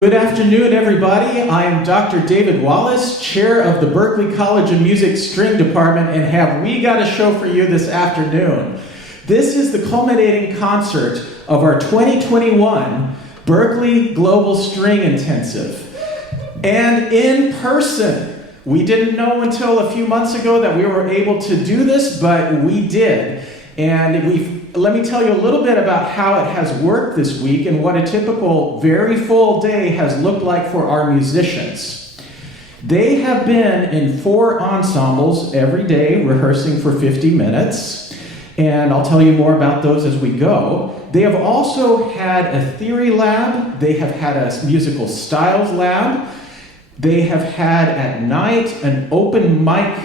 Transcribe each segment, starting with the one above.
Good afternoon, everybody. I am Dr. David Wallace, chair of the Berklee College of Music String Department, and have we got a show for you this afternoon. This is the culminating concert of our 2021 Berklee Global String Intensive. And in person. We didn't know until a few months ago that we were able to do this, but we did. And let me tell you a little bit about how it has worked this week and what a typical very full day has looked like for our musicians. They have been in 4 ensembles every day, rehearsing for 50 minutes. And I'll tell you more about those as we go. They have also had a theory lab. They have had a musical styles lab. They have had at night an open mic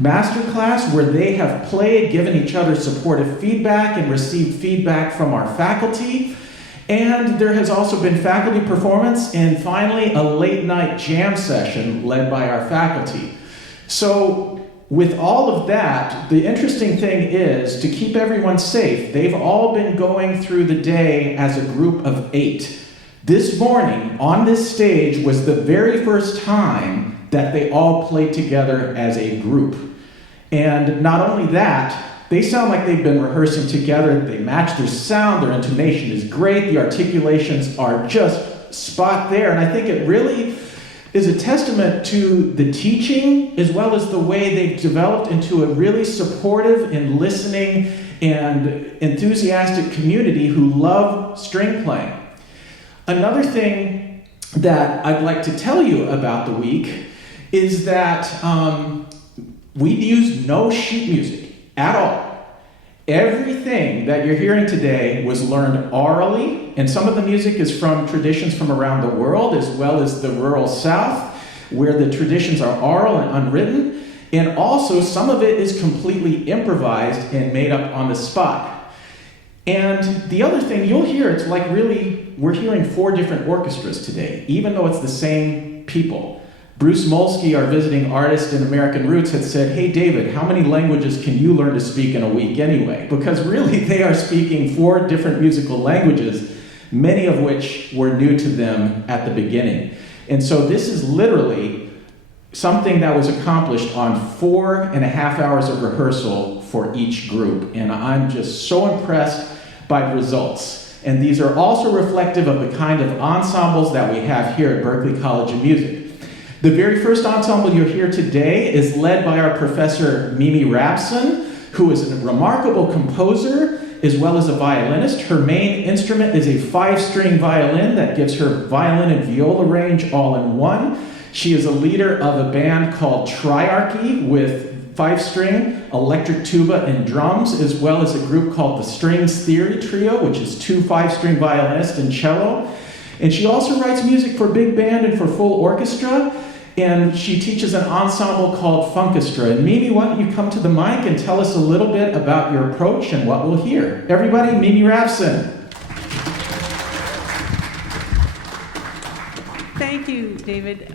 masterclass where they have played, given each other supportive feedback, and received feedback from our faculty. And there has also been faculty performance, and finally a late night jam session led by our faculty. So with all of that, the interesting thing is to keep everyone safe. They've all been going through the day as a group of 8. This morning on this stage was the very first time that they all played together as a group. And not only that, they sound like they've been rehearsing together. They match their sound, their intonation is great, the articulations are just spot there. And I think it really is a testament to the teaching as well as the way they've developed into a really supportive and listening and enthusiastic community who love string playing. Another thing that I'd like to tell you about the week is that we used no sheet music at all. Everything that you're hearing today was learned orally, and some of the music is from traditions from around the world, as well as the rural South, where the traditions are oral and unwritten, and also some of it is completely improvised and made up on the spot. And the other thing you'll hear, it's like really, we're hearing 4 different orchestras today, even though it's the same people. Bruce MOLSKY, our visiting artist in American Roots, had said, "Hey David, how many languages can you learn to speak in a week anyway?" Because really they are speaking 4 different musical languages, many of which were new to them at the beginning. And so this is literally something that was accomplished on 4.5 hours of rehearsal for each group. And I'm just so impressed by the results. And these are also reflective of the kind of ensembles that we have here at Berklee College of Music. The very first ensemble you'll hear today is led by our professor MMIRARSON, who is a remarkable composer as well as a violinist. Her main instrument is a 5-string violin that gives her violin and viola range all in one. She is a leader of a band called Triarchy with 5-string, electric tuba, and drums, as well as a group called the Strings Theory Trio, which is 2 5-string violinists and cello. And she also writes music for big band and for full orchestra. And she teaches an ensemble called Funkestra. And Mimi, why don't you come to the mic and tell us a little bit about your approach and what we'll hear. Everybody, MMIRARSON. Thank you, David.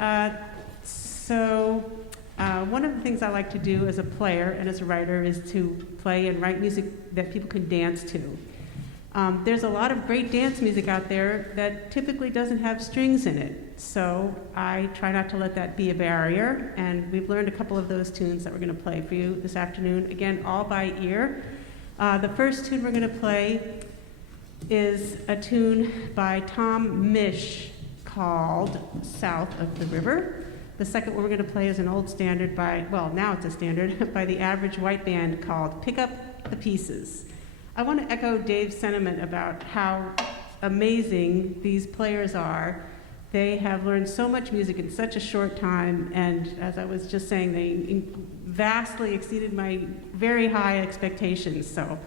One of the things I like to do as a player and as a writer is to play and write music that people can dance to. There's a lot of great dance music out there that typically doesn't have strings in it. So I try not to let that be a barrier, and we've learned a couple of those tunes that we're going to play for you this afternoon, again, all by ear. The first tune we're going to play is a tune by Tom MISCH called South of the River. The second one we're going to play is an old standard by, well, now it's a standard, by the Average White Band called Pick Up the Pieces. I want to echo Dave's sentiment about how amazing these players are. They have learned so much music in such a short time, and as I was just saying, they vastly exceeded my very high expectations. So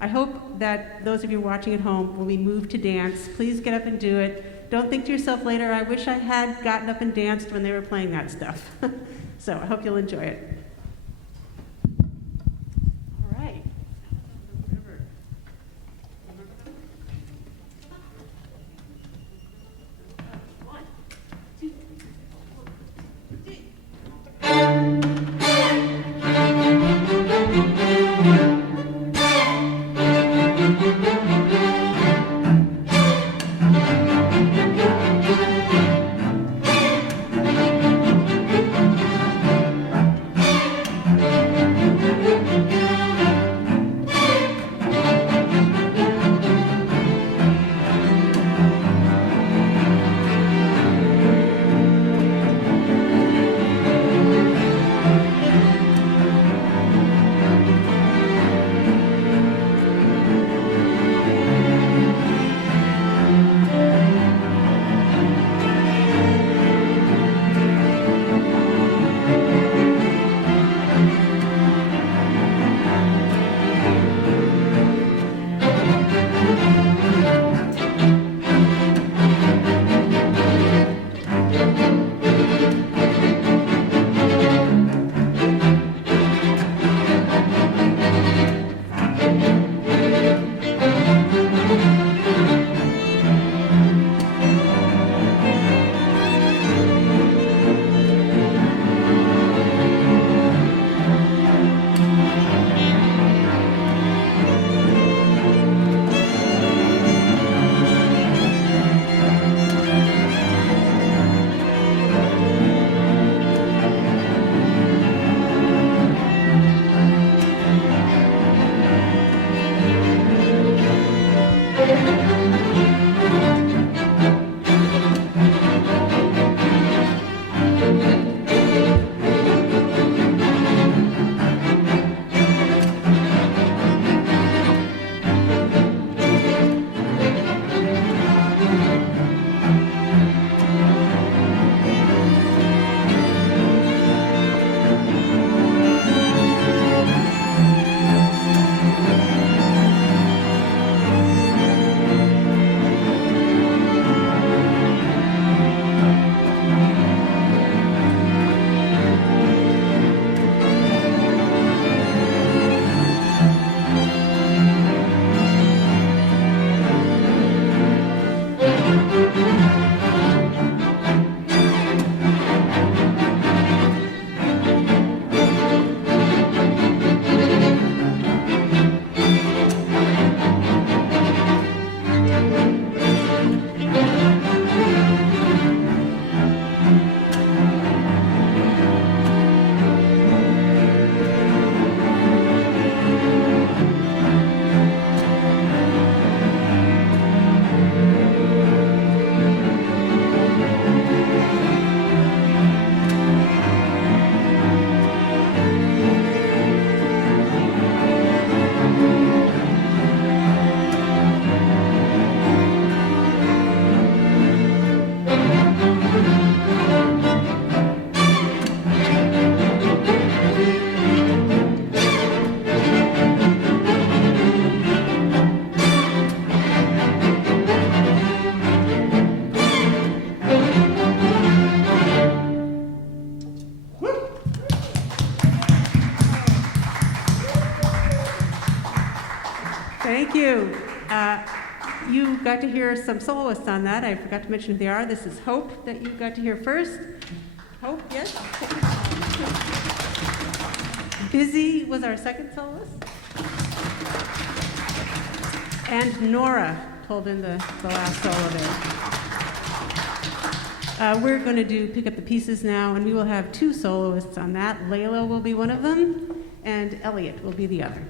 I hope that those of you watching at home, when we move to dance, please get up and do it. Don't think to yourself later, I wish I had gotten up and danced when they were playing that stuff. So I hope you'll enjoy it. got to hear some soloists on that. I forgot to mention who they are. This is Hope that you got to hear first. Hope, yes? Busy was our second soloist. And Nora pulled in the last solo there. We're going to pick up the pieces now, and we will have two soloists on that. Layla will be one of them, and Elliot will be the other.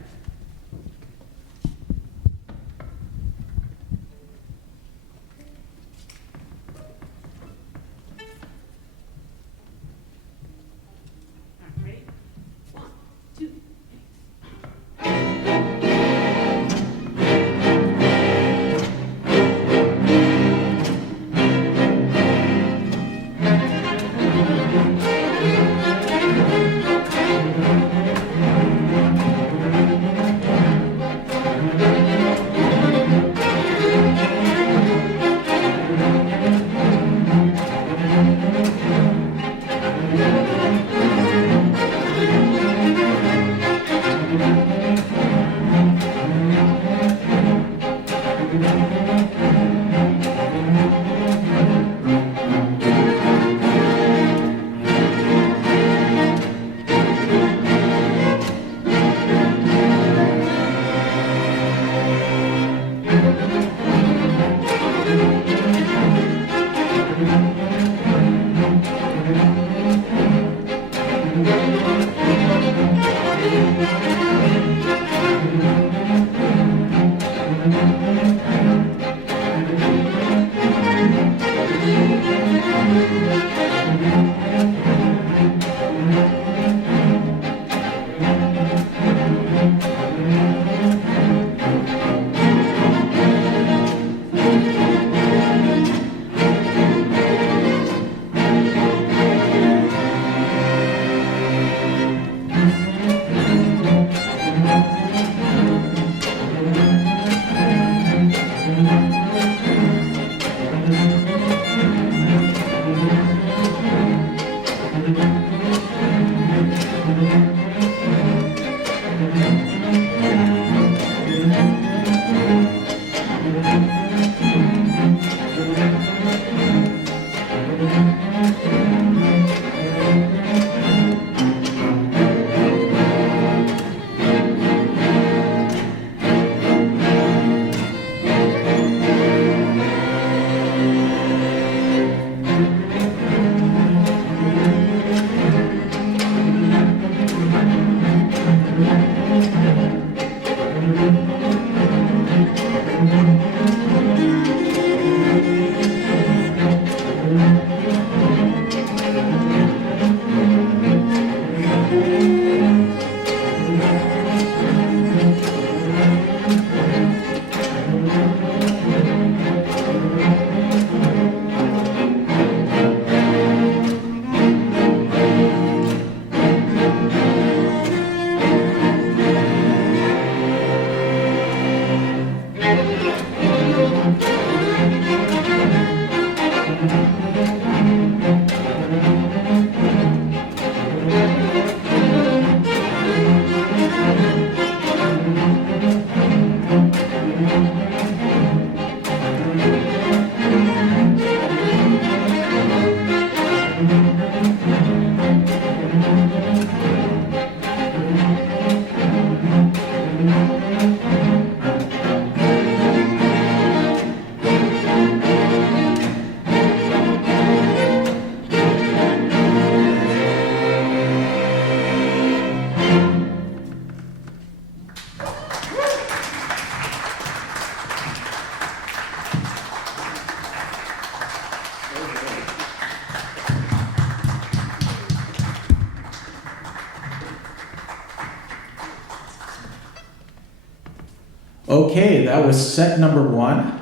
Okay, that was set number 1.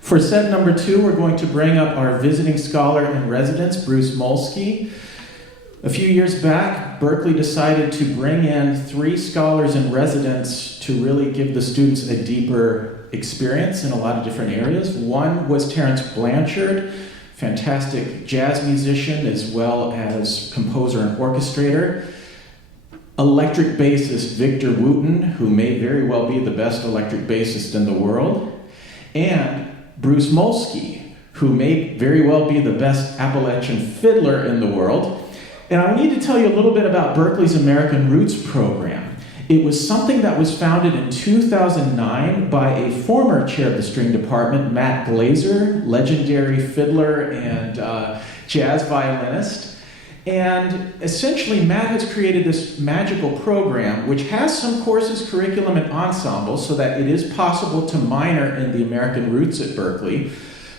For set number 2, we're going to bring up our visiting scholar in residence, Bruce MOLSKY. A few years back, Berklee decided to bring in 3 scholars in residence to really give the students a deeper experience in a lot of different areas. One was Terrence Blanchard, fantastic jazz musician as well as composer and orchestrator. Electric bassist Victor Wooten, who may very well be the best electric bassist in the world. and Bruce MOLSKY, who may very well be the best Appalachian fiddler in the world. And I need to tell you a little bit about Berklee's American Roots program. It was something that was founded in 2009 by a former chair of the string department, Matt Glazer, legendary fiddler and jazz violinist. And essentially, Matt has created this magical program which has some courses, curriculum, and ensembles so that it is possible to minor in the American Roots at Berklee.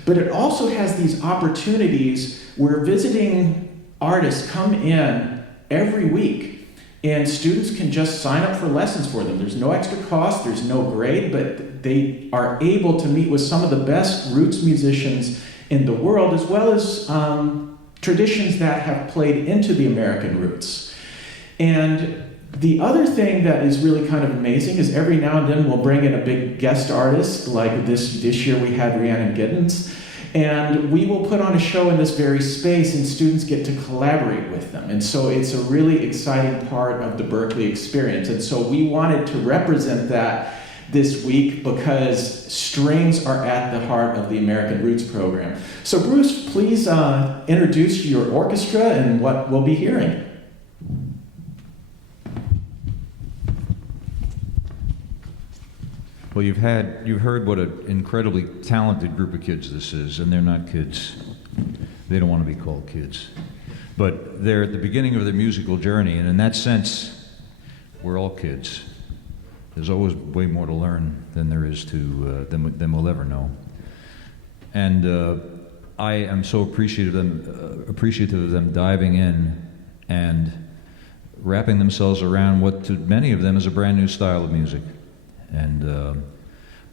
But it also has these opportunities where visiting artists come in every week, and students can just sign up for lessons for them. There's no extra cost, there's no grade, but they are able to meet with some of the best roots musicians in the world, as well as traditions that have played into the American roots. And the other thing that is really kind of amazing is every now and then we'll bring in a big guest artist, like this year we had Rhiannon Giddens, and we will put on a show in this very space and students get to collaborate with them. And so it's a really exciting part of the Berklee experience. And so we wanted to represent that this week because strings are at the heart of the American Roots program. So Bruce, please introduce your orchestra and what we'll be hearing. Well, you've heard what an incredibly talented group of kids this is, and they're not kids. They don't want to be called kids. But they're at the beginning of their musical journey, and in that sense, we're all kids. There's always way more to learn than there is than we'll ever know. And I am so appreciative of them diving in and wrapping themselves around what to many of them is a brand new style of music. And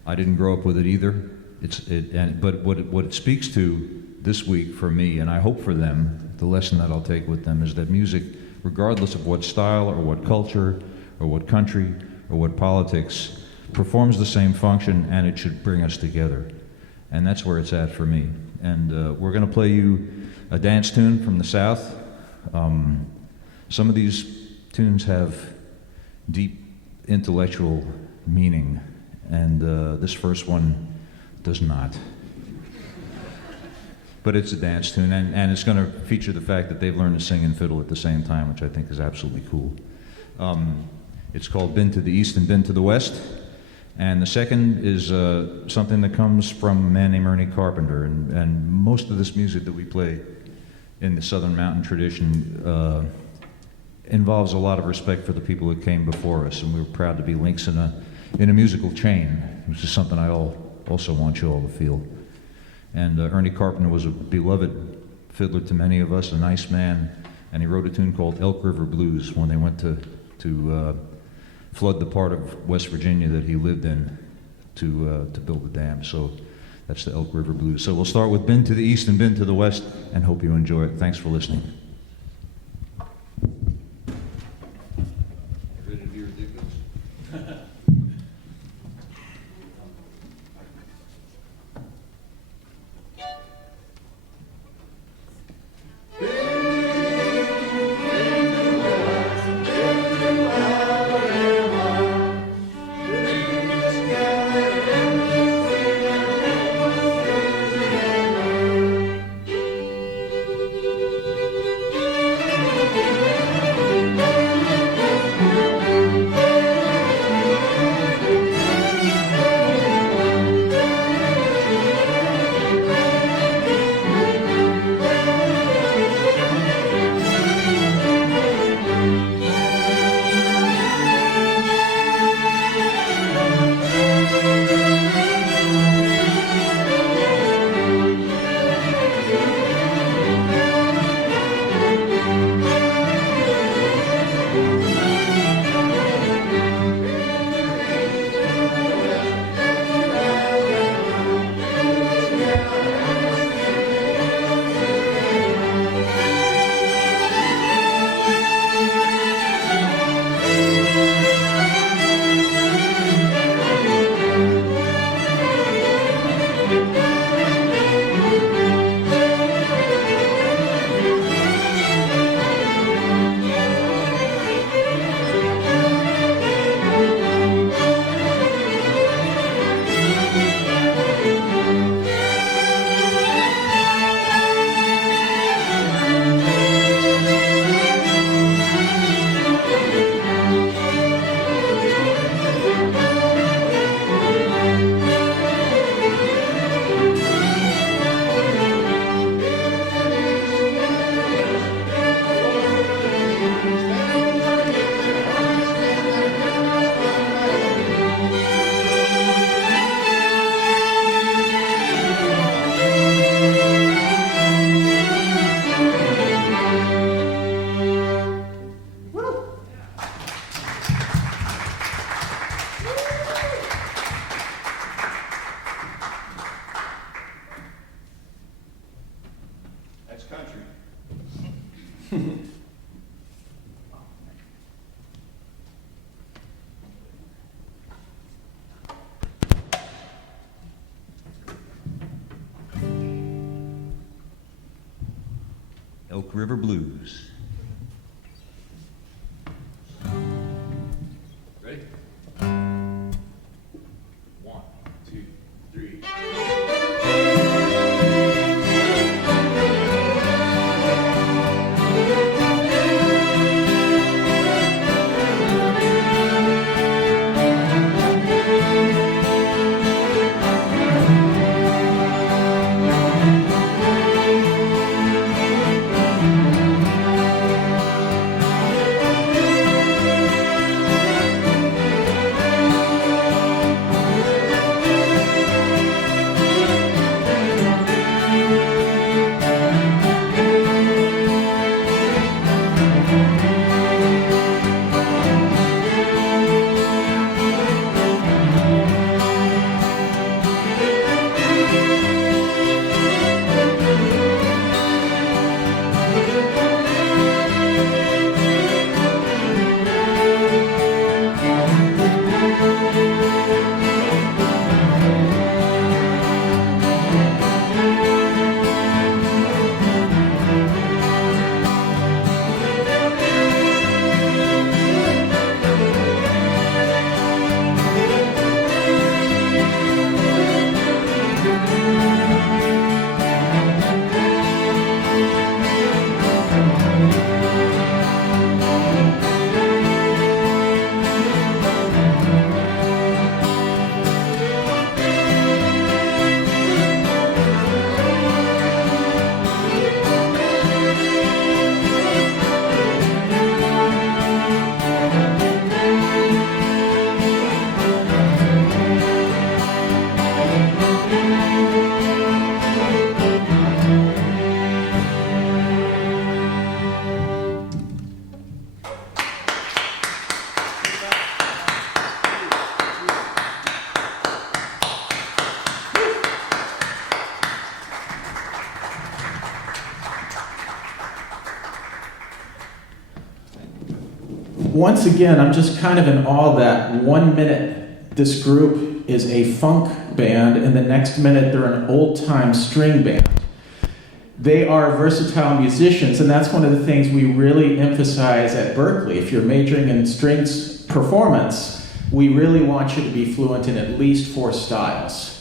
I didn't grow up with it either. But what it speaks to this week for me, and I hope for them, the lesson that I'll take with them is that music, regardless of what style or what culture or what country or what politics, performs the same function, and it should bring us together. And that's where it's at for me. And we're going to play you a dance tune from the South. Some of these tunes have deep intellectual meaning, and this first one does not. But it's a dance tune, and it's going to feature the fact that they've learned to sing and fiddle at the same time, which I think is absolutely cool. It's called Been to the East and Been to the West, and the second is something that comes from a man named ERNIE Carpenter, and most of this music that we play in the Southern Mountain tradition involves a lot of respect for the people that came before us, and we're proud to be links in a musical chain, which is something I also want you all to feel. And ERNIE Carpenter was a beloved fiddler to many of us, a nice man, and he wrote a tune called Elk River Blues when they went to flood the part of West Virginia that he lived in to build the dam. So that's the Elk River Blues. So we'll start with Been to the East and Been to the West, and hope you enjoy it. Thanks for listening. Ready to be ridiculous? That's country. Elk River Blues. Ready? 1, 2, 3. Once again, I'm just kind of in awe that 1 minute this group is a funk band, and the next minute they're an old-time string band. They are versatile musicians, and that's one of the things we really emphasize at Berklee. If you're majoring in strings performance, we really want you to be fluent in at least 4 styles.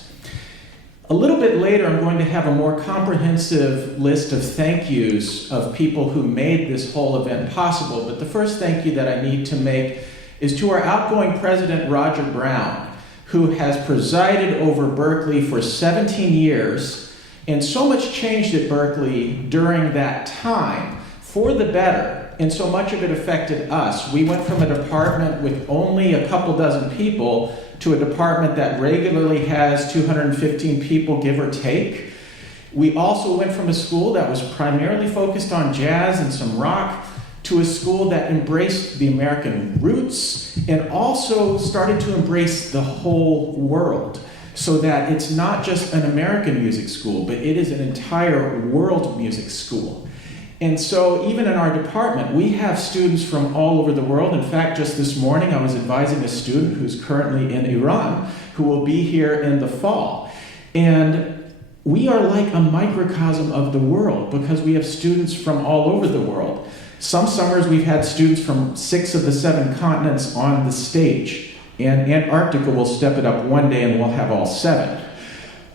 A little bit later, I'm going to have a more comprehensive list of thank yous of people who made this whole event possible, but the first thank you that I need to make is to our outgoing president, Roger Brown, who has presided over Berklee for 17 years, and so much changed at Berklee during that time for the better, and so much of it affected us. We went from a department with only a couple dozen people to a department that regularly has 215 people, give or take. We also went from a school that was primarily focused on jazz and some rock to a school that embraced the American roots and also started to embrace the whole world, so that it's not just an American music school, but it is an entire world music school. And so even in our department, we have students from all over the world. In fact, just this morning, I was advising a student who's currently in Iran, who will be here in the fall. And we are like a microcosm of the world because we have students from all over the world. Some summers we've had students from 6 of the 7 continents on the stage. And Antarctica will step it up one day and we'll have all 7.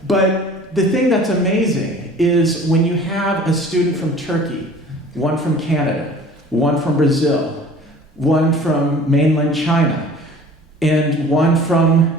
But the thing that's amazing is when you have a student from Turkey, one from Canada, one from Brazil, one from mainland China, and one from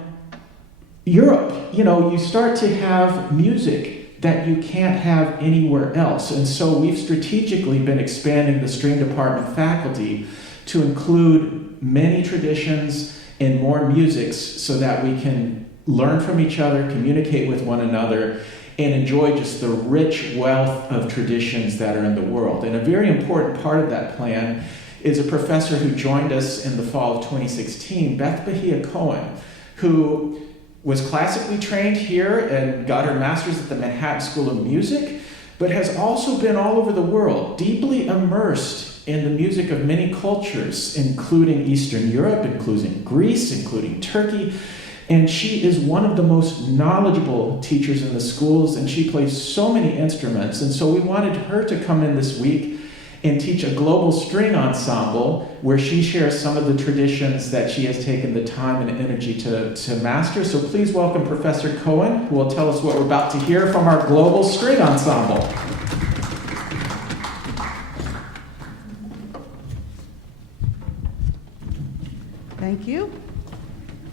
Europe, you start to have music that you can't have anywhere else. And so we've strategically been expanding the string department faculty to include many traditions and more musics so that we can learn from each other, communicate with one another, and enjoy just the rich wealth of traditions that are in the world. And a very important part of that plan is a professor who joined us in the fall of 2016, Beth Cohen, who was classically trained here and got her master's at the Manhattan School of Music, but has also been all over the world, deeply immersed in the music of many cultures, including Eastern Europe, including Greece, including Turkey. And she is one of the most knowledgeable teachers in the schools, and she plays so many instruments. And so we wanted her to come in this week and teach a global string ensemble where she shares some of the traditions that she has taken the time and energy to master. So please welcome Professor Cohen, who will tell us what we're about to hear from our global string ensemble. Thank you.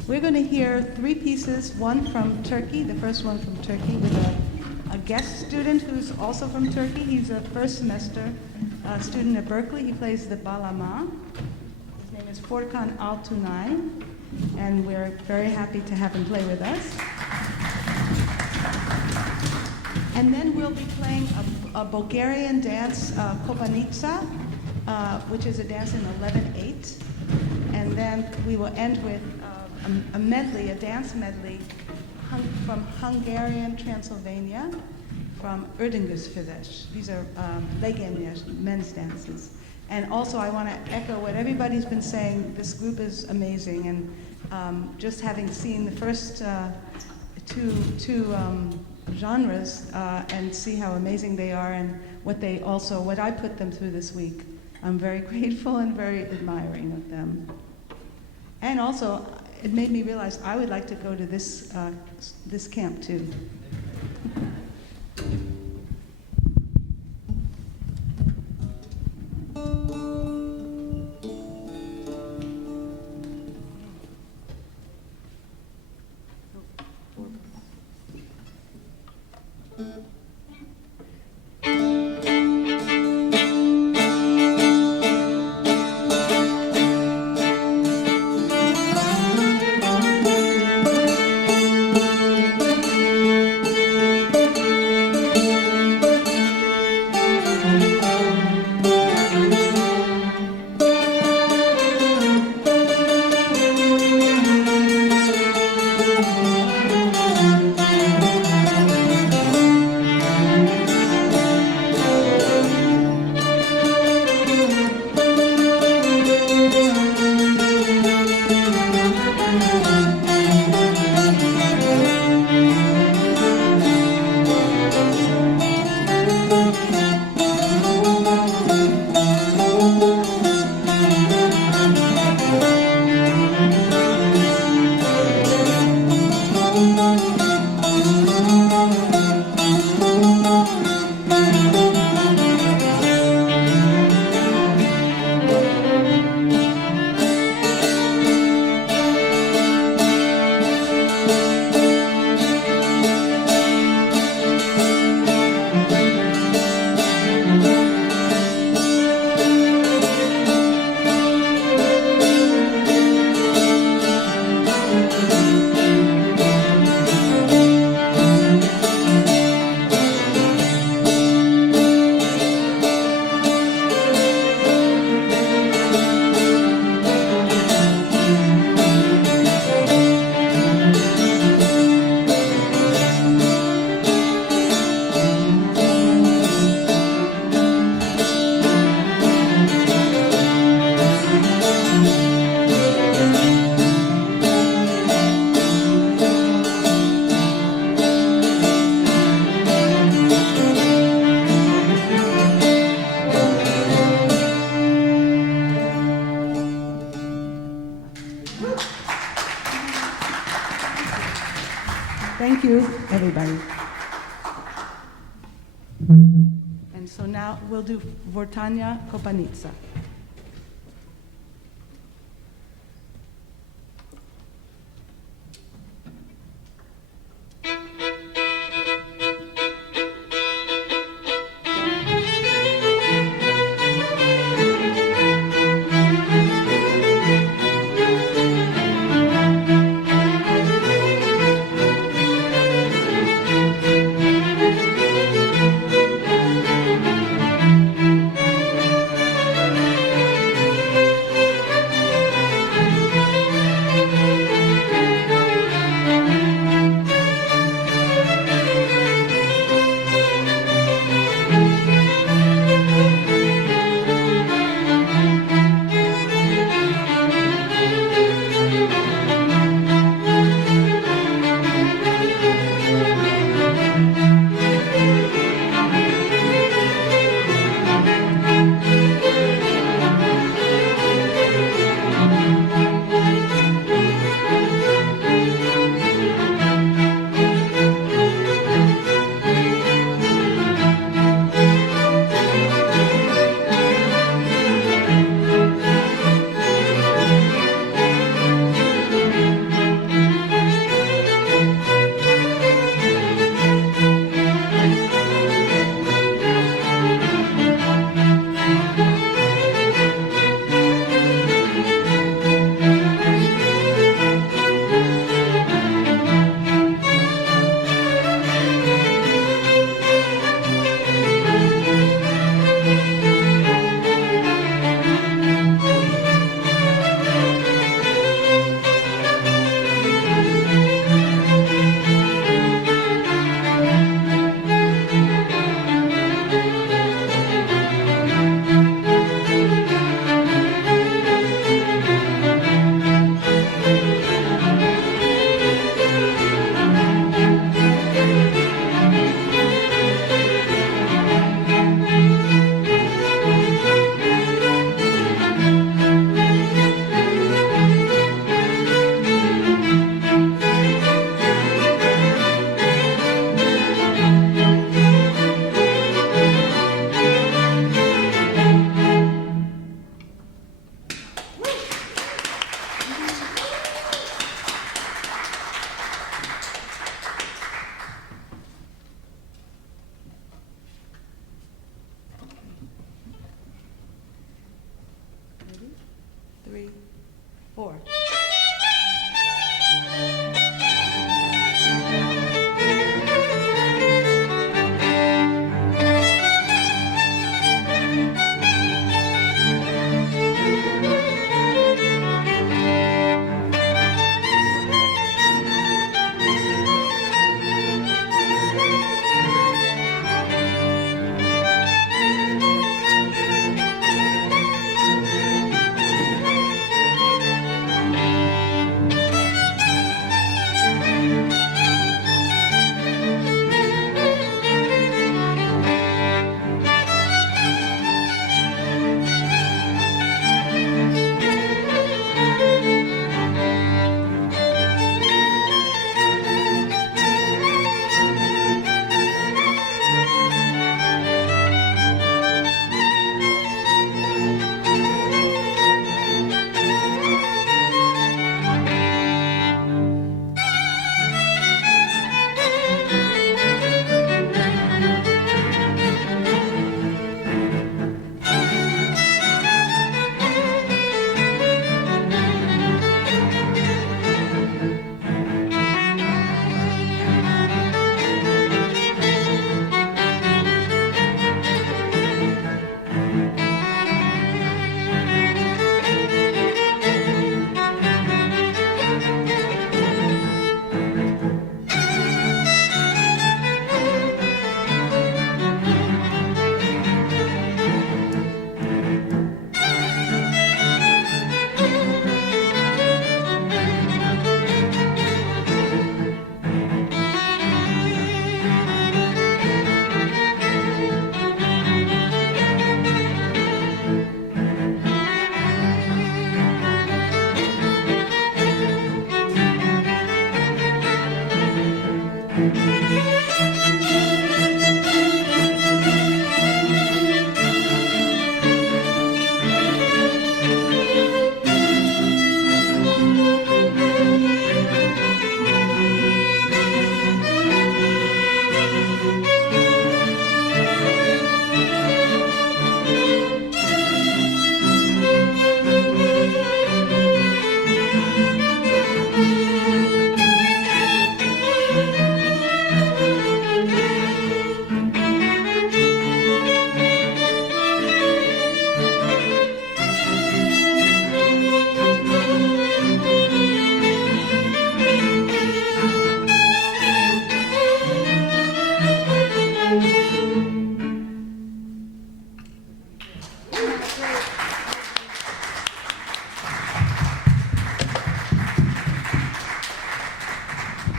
We're going to hear three pieces, one from Turkey, the first one from Turkey, with a guest student who's also from Turkey. He's a first semester student at Berklee. He plays the BAGLAMA. His name is Furkan Altunay, and we're very happy to have him play with us. And then we'll be playing a Bulgarian dance, Kopanica, which is a dance in 11/8. And then we will end with a medley, a dance medley from Hungarian, Transylvania, from Ördöngüsfedes. These are legendes, men's dances. And also I want to echo what everybody's been saying. This group is amazing, and just having seen the first two genres and see how amazing they are, and what I put them through this week. I'm very grateful and very admiring of them. And also, it made me realize I would like to go to this camp too. Thank you, everybody. And so now we'll do Vortania Kopanica. 4.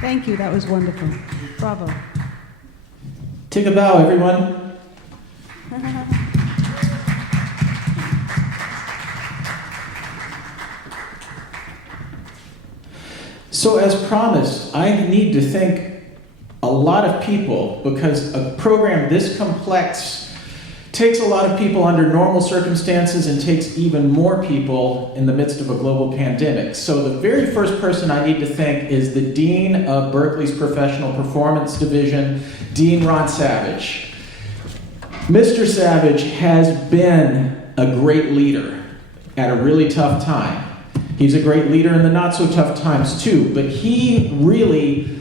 Thank you, that was wonderful. Bravo. Take a bow, everyone. So as promised, I need to thank a lot of people because a program this complex takes a lot of people under normal circumstances and takes even more people in the midst of a global pandemic. So the very first person I need to thank is the Dean of Berklee's Professional Performance Division, Dean Ron Savage. Mr. Savage has been a great leader at a really tough time. He's a great leader in the not so tough times too, but he really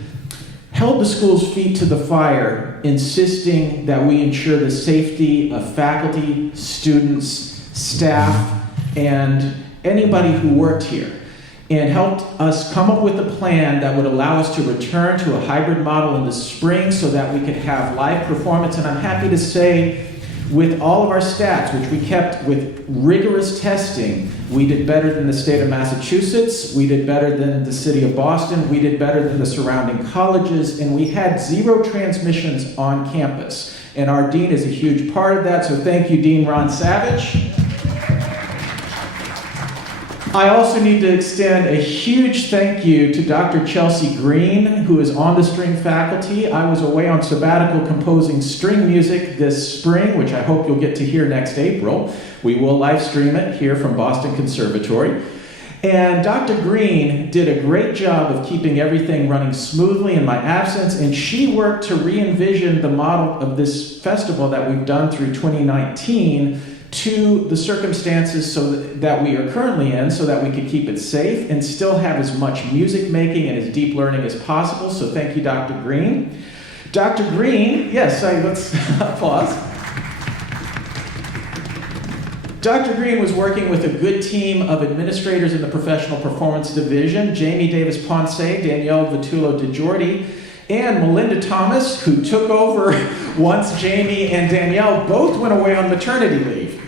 held the school's feet to the fire, insisting that we ensure the safety of faculty, students, staff, and anybody who worked here, and helped us come up with a plan that would allow us to return to a hybrid model in the spring so that we could have live performance. And I'm happy to say, with all of our stats, which we kept with rigorous testing, we did better than the state of Massachusetts, we did better than the city of Boston, we did better than the surrounding colleges, and we had 0 transmissions on campus. And our dean is a huge part of that, so thank you, Dean Ron Savage. I also need to extend a huge thank you to Dr. Chelsea Green, who is on the string faculty. I was away on sabbatical composing string music this spring, which I hope you'll get to hear next April. We will live stream it here from Boston Conservatory. And Dr. Green did a great job of keeping everything running smoothly in my absence, and she worked to re-envision the model of this festival that we've done through 2019 to the circumstances so that we are currently in, so that we could keep it safe and still have as much music making and as deep learning as possible. So thank you, Dr. Green. Dr. Green, yes, let's applause. Dr. Green was working with a good team of administrators in the Professional Performance Division, Jamie Davis-Ponce, Danielle Vitullo-DeJordi, and Melinda Thomas, who took over once Jamie and Danielle both went away on maternity leave.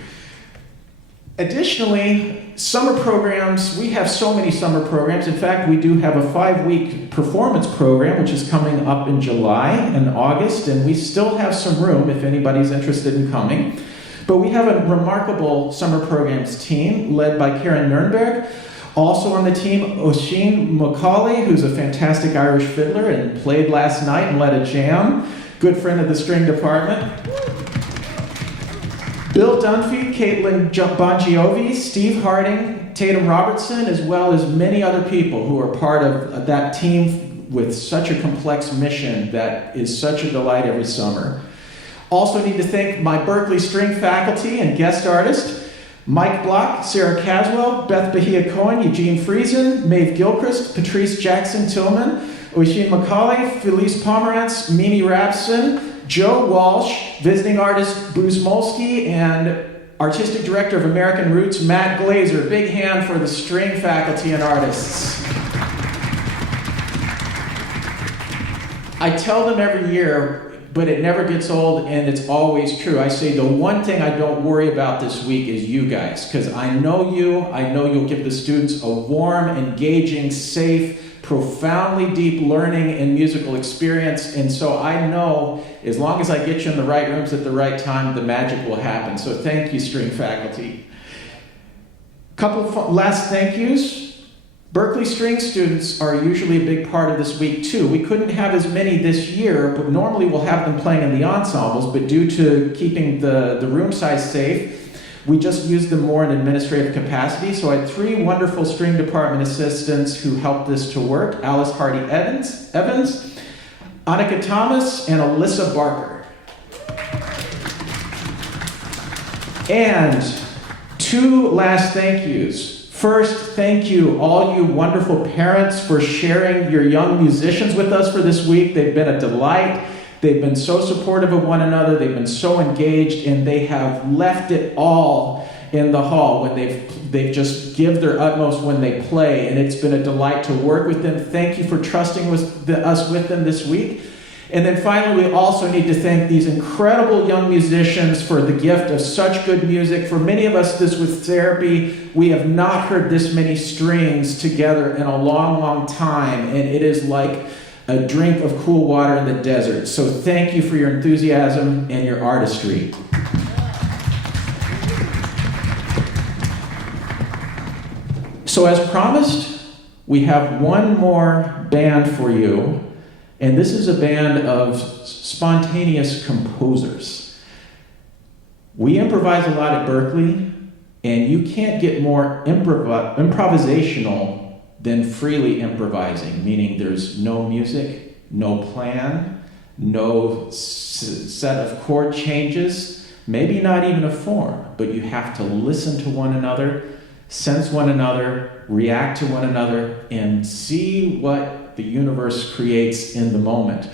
Additionally, summer programs, we have so many summer programs. In fact, we do have a 5-week performance program, which is coming up in July and August, and we still have some room if anybody's interested in coming. But we have a remarkable summer programs team led by Karen Nurnberg. Also on the team, Oisin Macaulay, who's a fantastic Irish fiddler and played last night and led a jam. Good friend of the string department. Bill Dunphy, Caitlin Bongiovi, Steve Harding, Tatum Robertson, as well as many other people who are part of that team with such a complex mission that is such a delight every summer. Also need to thank my Berklee string faculty and guest artist, Mike Block, Sarah Caswell, Beth Bahia Cohen, Eugene Friesen, Maeve Gilchrist, Patrice Jackson Tillman, Oisin Macaulay, Felice Pomerantz, Mimi Rabson, Joe Walsh, visiting artist Bruce MOLSKY, and artistic director of American Roots, Matt Glazer. Big hand for the string faculty and artists. I tell them every year, but it never gets old, and it's always true. I say the one thing I don't worry about this week is you guys, because I know you'll give the students a warm, engaging, safe, profoundly deep learning and musical experience, and so I know as long as I get you in the right rooms at the right time, the magic will happen. So thank you, string faculty. Couple of last thank yous. Berklee string students are usually a big part of this week too. We couldn't have as many this year, but normally we'll have them playing in the ensembles, but due to keeping the room size safe, we just used them more in administrative capacity. So I had 3 wonderful string department assistants who helped this to work: Alice Hardy Evans, Annika Thomas, and Alyssa Barker. And 2 last thank yous. First, thank you, all you wonderful parents, for sharing your young musicians with us for this week. They've been a delight. They've been so supportive of one another. They've been so engaged, and they have left it all in the hall when they've just give their utmost when they play, and it's been a delight to work with them. Thank you for trusting us with them this week. And then finally, we also need to thank these incredible young musicians for the gift of such good music. For many of us, this was therapy. We have not heard this many strings together in a long, long time, and it is like a drink of cool water in the desert. So thank you for your enthusiasm and your artistry. So as promised, we have one more band for you. And this is a band of spontaneous composers. We improvise a lot at Berklee, and you can't get more improvisational than freely improvising, meaning there's no music, no plan, no set of chord changes, maybe not even a form, but you have to listen to one another, sense one another, react to one another, and see what the universe creates in the moment.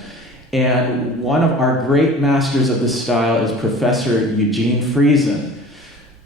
And one of our great masters of this style is Professor Eugene Friesen.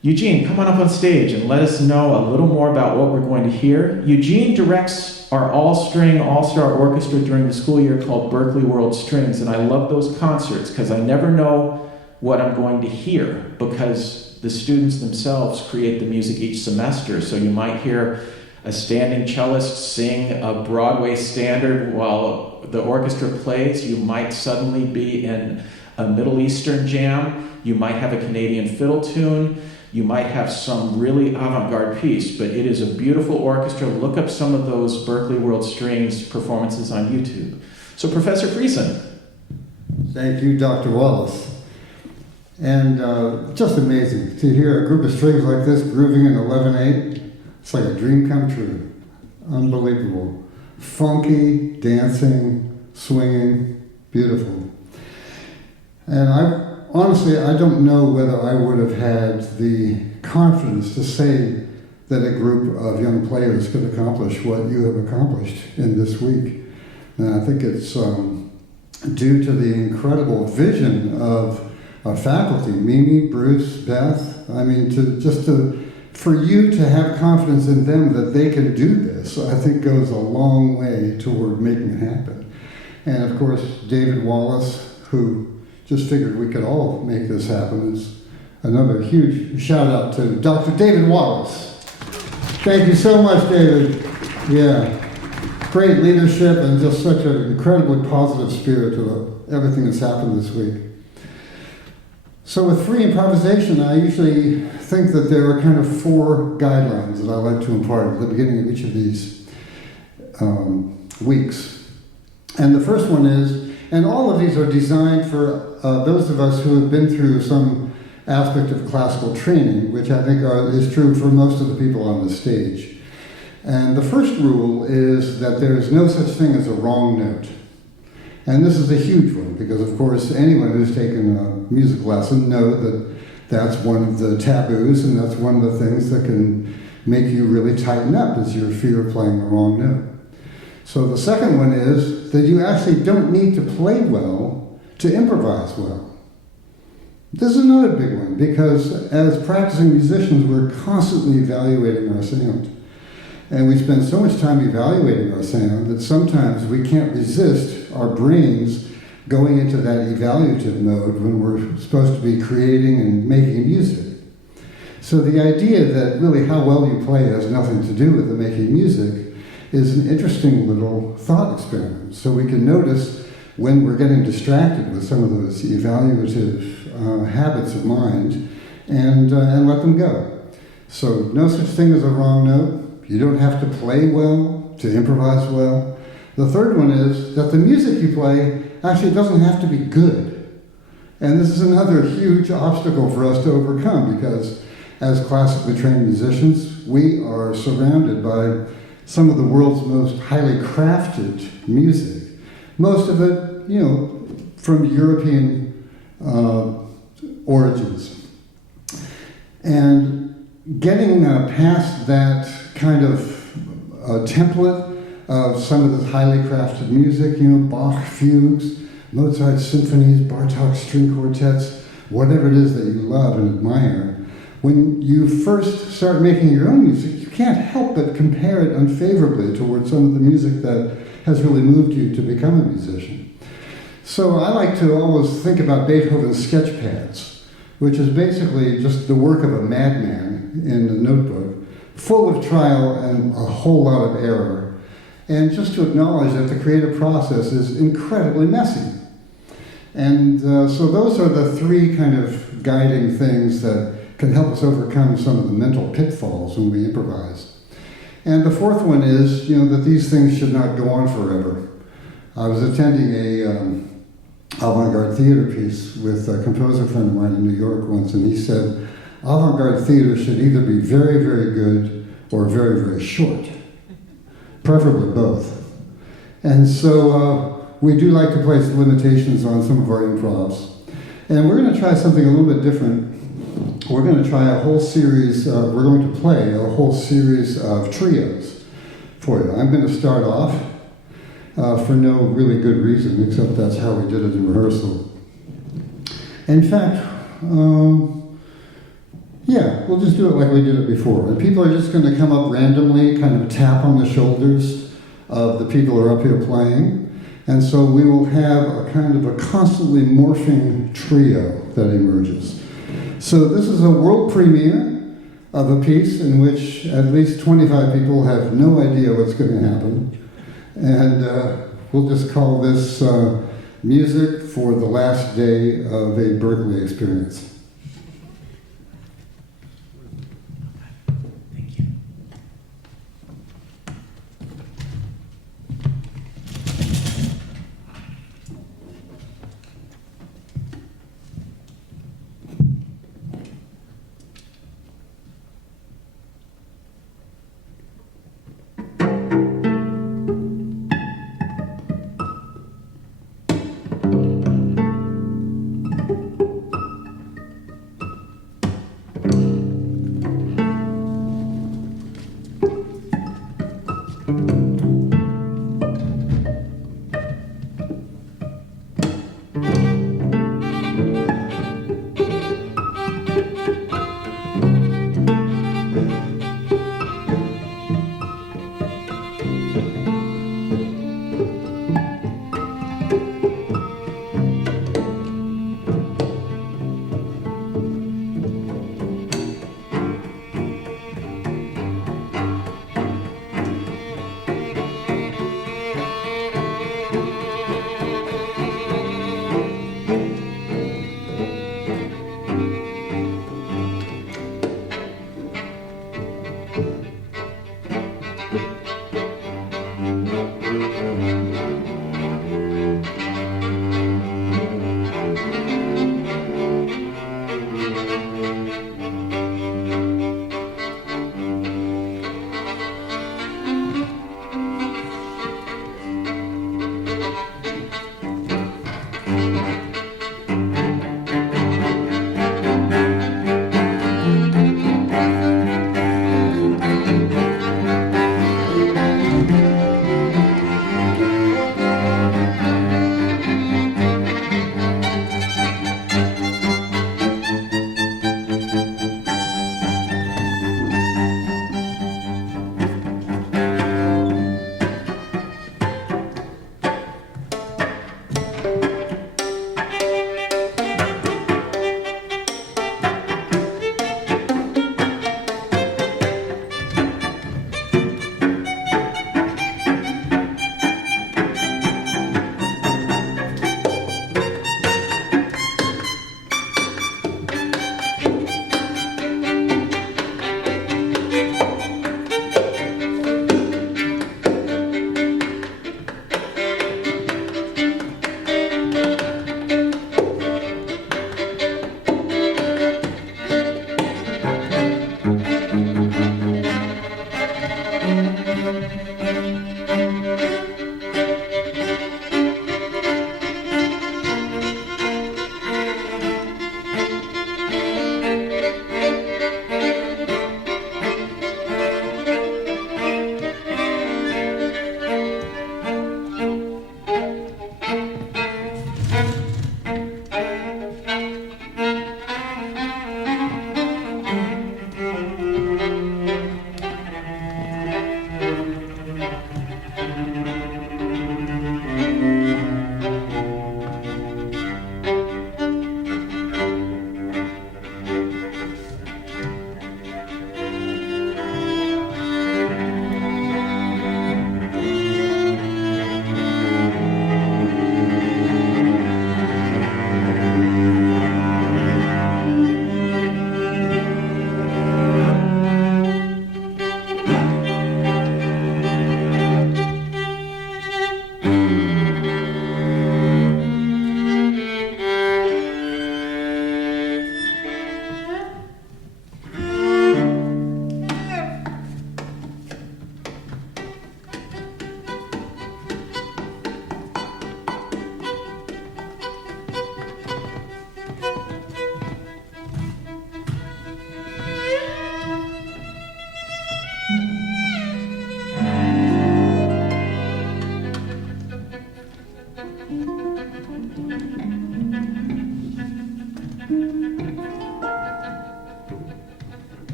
Eugene, come on up on stage and let us know a little more about what we're going to hear. Eugene directs our all-string, all-star orchestra during the school year called Berklee World Strings, and I love those concerts because I never know what I'm going to hear because the students themselves create the music each semester. So you might hear a standing cellist sing a Broadway standard while the orchestra plays. You might suddenly be in a Middle Eastern jam. You might have a Canadian fiddle tune. You might have some really avant-garde piece, but it is a beautiful orchestra. Look up some of those Berklee World Strings performances on YouTube. So Professor Friesen. Thank you, Dr. Wallace. And just amazing to hear a group of strings like this grooving in 11/8. It's like a dream come true. Unbelievable. Funky, dancing, swinging, beautiful. And honestly, I don't know whether I would have had the confidence to say that a group of young players could accomplish what you have accomplished in this week. And I think it's due to the incredible vision of our faculty, Mimi, Bruce, Beth. I mean, for you to have confidence in them that they can do this, I think goes a long way toward making it happen. And of course, David Wallace, who just figured we could all make this happen, is another huge shout out to Dr. David Wallace. Thank you so much, David. Yeah, great leadership and just such an incredibly positive spirit to everything that's happened this week. So with free improvisation, I usually think that there are kind of 4 guidelines that I like to impart at the beginning of each of these weeks. And the first one is, and all of these are designed for those of us who have been through some aspect of classical training, which I think is true for most of the people on the stage. And the first rule is that there is no such thing as a wrong note. And this is a huge one, because of course anyone who's taken a music lesson knows that that's one of the taboos, and that's one of the things that can make you really tighten up, is your fear of playing the wrong note. So the second one is that you actually don't need to play well to improvise well. This is another big one, because as practicing musicians, we're constantly evaluating our sound. And we spend so much time evaluating our sound that sometimes we can't resist our brains going into that evaluative mode when we're supposed to be creating and making music. So the idea that really how well you play has nothing to do with the making music is an interesting little thought experiment. So we can notice when we're getting distracted with some of those evaluative habits of mind and let them go. So no such thing as a wrong note. You don't have to play well to improvise well. The third one is that the music you play actually doesn't have to be good. And this is another huge obstacle for us to overcome, because as classically trained musicians, we are surrounded by some of the world's most highly crafted music. Most of it, from European origins. And getting past that kind of template of some of this highly crafted music, Bach fugues, Mozart symphonies, Bartok string quartets, whatever it is that you love and admire, when you first start making your own music, you can't help but compare it unfavorably towards some of the music that has really moved you to become a musician. So I like to always think about Beethoven's sketch pads, which is basically just the work of a madman in a notebook, full of trial and a whole lot of error. And just to acknowledge that the creative process is incredibly messy. And so those are the 3 kind of guiding things that can help us overcome some of the mental pitfalls when we improvise. And the fourth one is, that these things should not go on forever. I was attending a avant-garde theater piece with a composer friend of mine in New York once, and he said, avant-garde theater should either be very, very good or very, very short, preferably both. And so we do like to place limitations on some of our improvs. And we're going to try something a little bit different. We're going to try a whole series, we're going to play a whole series of trios for you. I'm going to start off for no really good reason, except that's how we did it in rehearsal. In fact, we'll just do it like we did it before. And people are just going to come up randomly, kind of tap on the shoulders of the people who are up here playing. And so we will have a kind of a constantly morphing trio that emerges. So this is a world premiere of a piece in which at least 25 people have no idea what's going to happen. And we'll just call this Music for the Last Day of a Berklee Experience.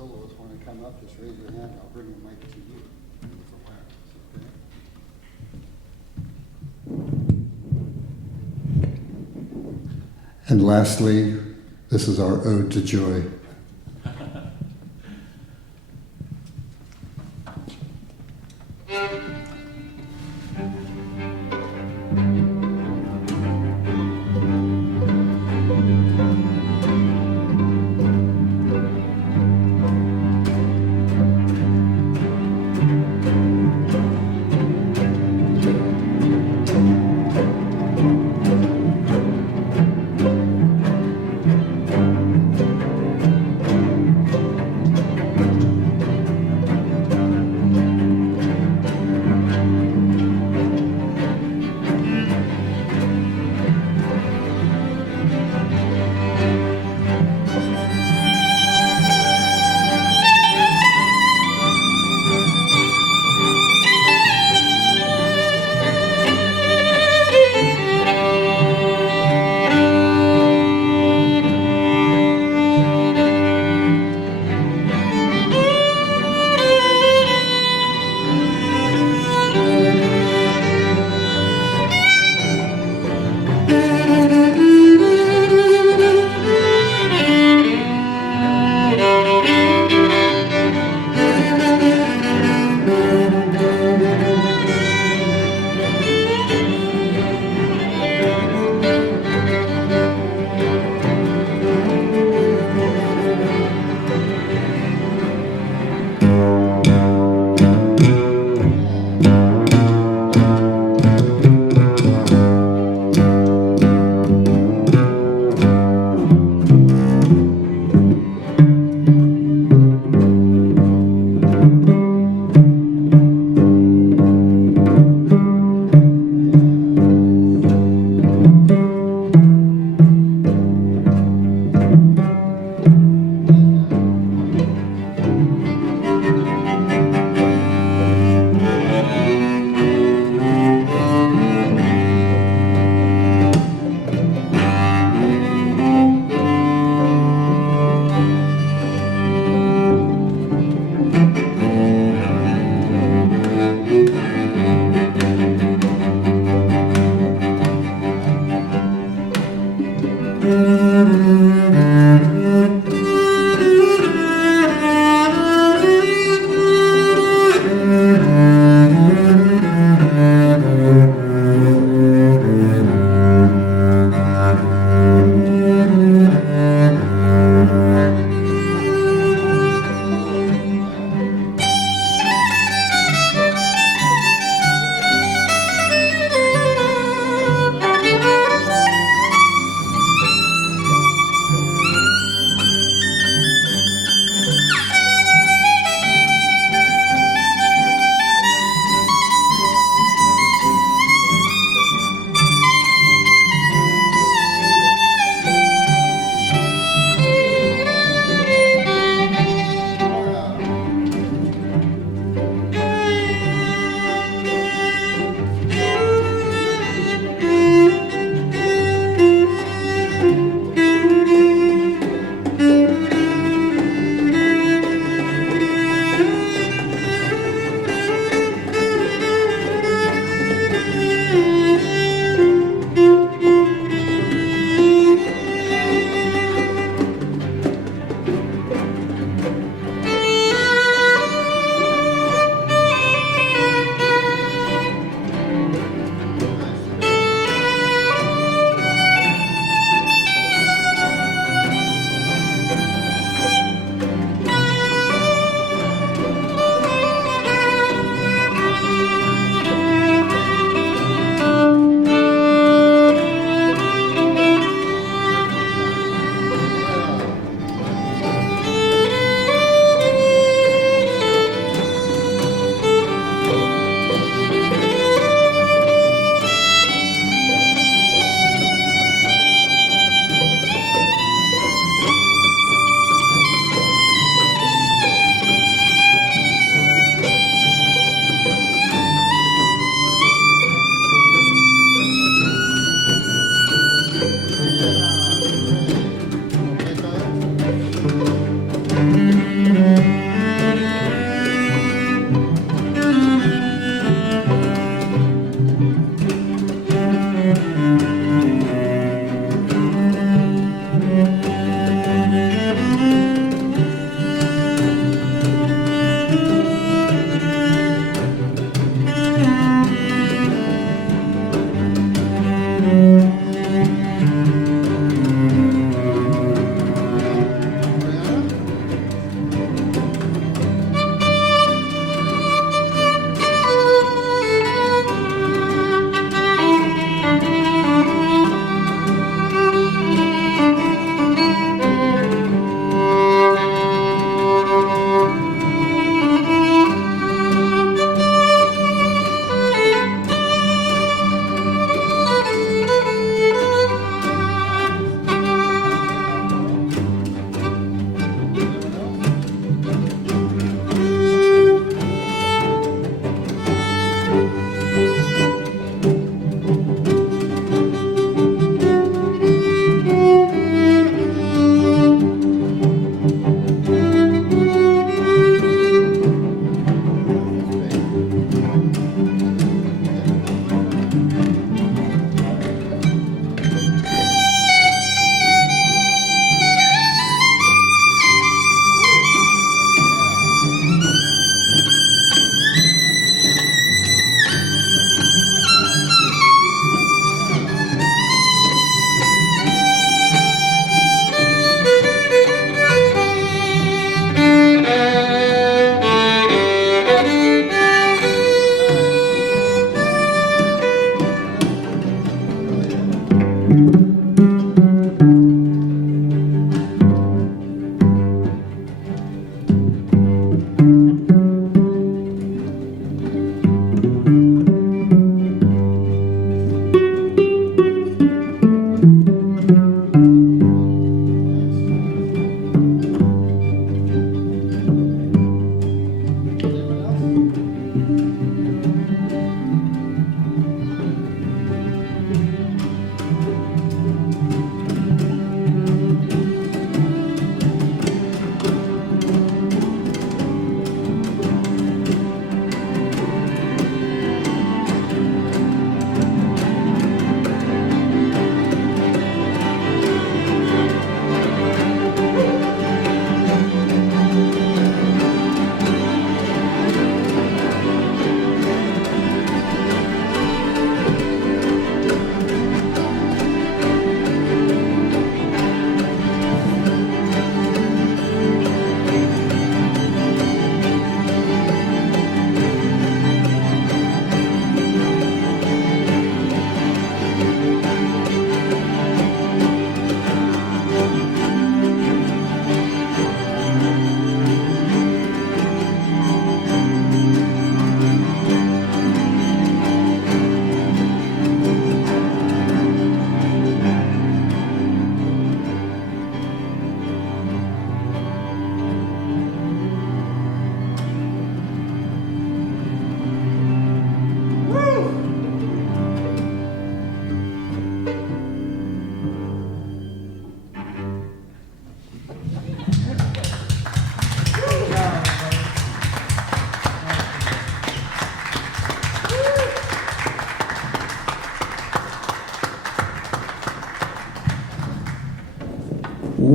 soloists want to come up, just raise your hand. I'll bring the mic to you. With the wax, okay? And lastly, this is our ode to joy.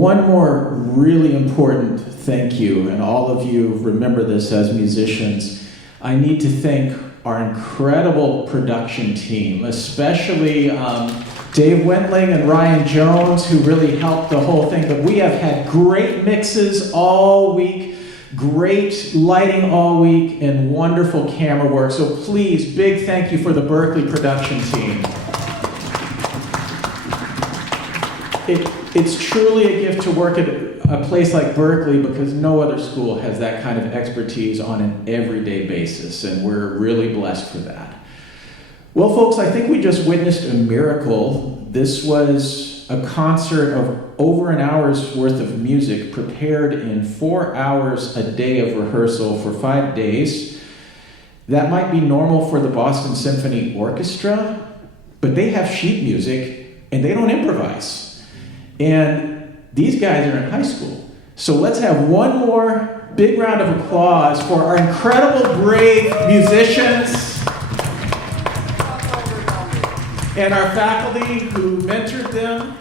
one more really important thank you, and all of you remember this as musicians. I need to thank our incredible production team, especially Dave Wentling and Ryan Jones, who really helped the whole thing. But we have had great mixes all week, great lighting all week, and wonderful camera work. So please, big thank you for the Berklee production team. It's truly a gift to work at a place like Berklee because no other school has that kind of expertise on an everyday basis, and we're really blessed for that. Well, folks, I think we just witnessed a miracle. This was a concert of over an hour's worth of music prepared in 4 hours a day of rehearsal for 5 days. That might be normal for the Boston Symphony Orchestra, but they have sheet music and they don't improvise. And these guys are in high school. So let's have one more big round of applause for our incredible, brave musicians and our faculty who mentored them.